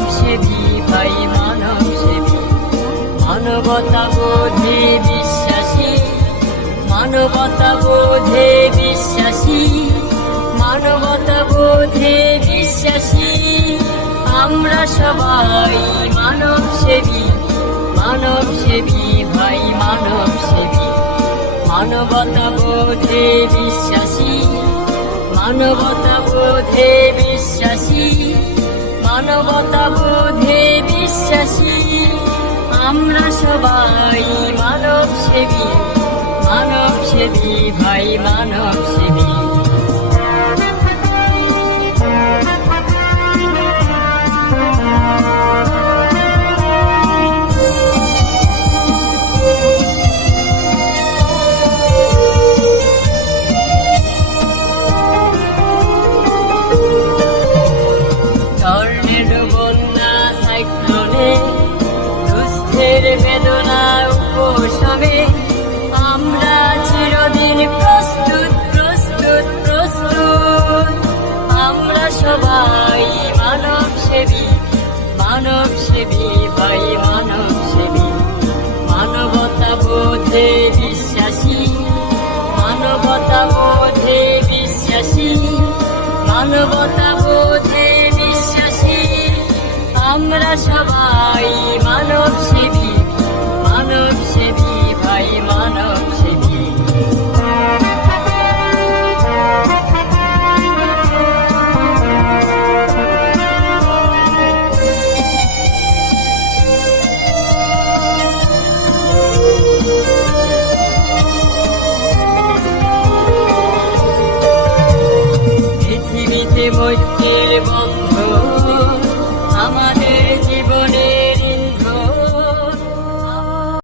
মানব সেবী ভাই মানব সেবী মানবতা বোধে বিশ্বাসী। মানবতা বোধে বিশ্বাসী। মানবতা বোধে বিশ্বাসী। আমরা সবাই মানব সেবী মানব সেবী ভাই মানব সেবী মানবতা বোধে বিশ্বাসী। মানবতা বোধে বিশ্বাসী। মানবতা বোধে বিশ্বাসী। আমরা সবাই মানব সেবী মানব সেবী ভাই মানব সেবী সবাই মানব সেবী মানব সেবী ভাই, মানব সেবী। মানবতা বোধে বিশ্বাসী, মানবতা বোধে বিশ্বাসী, মানবতা বোধে বিশ্বাসী। আমরা সবাই Мой телефон.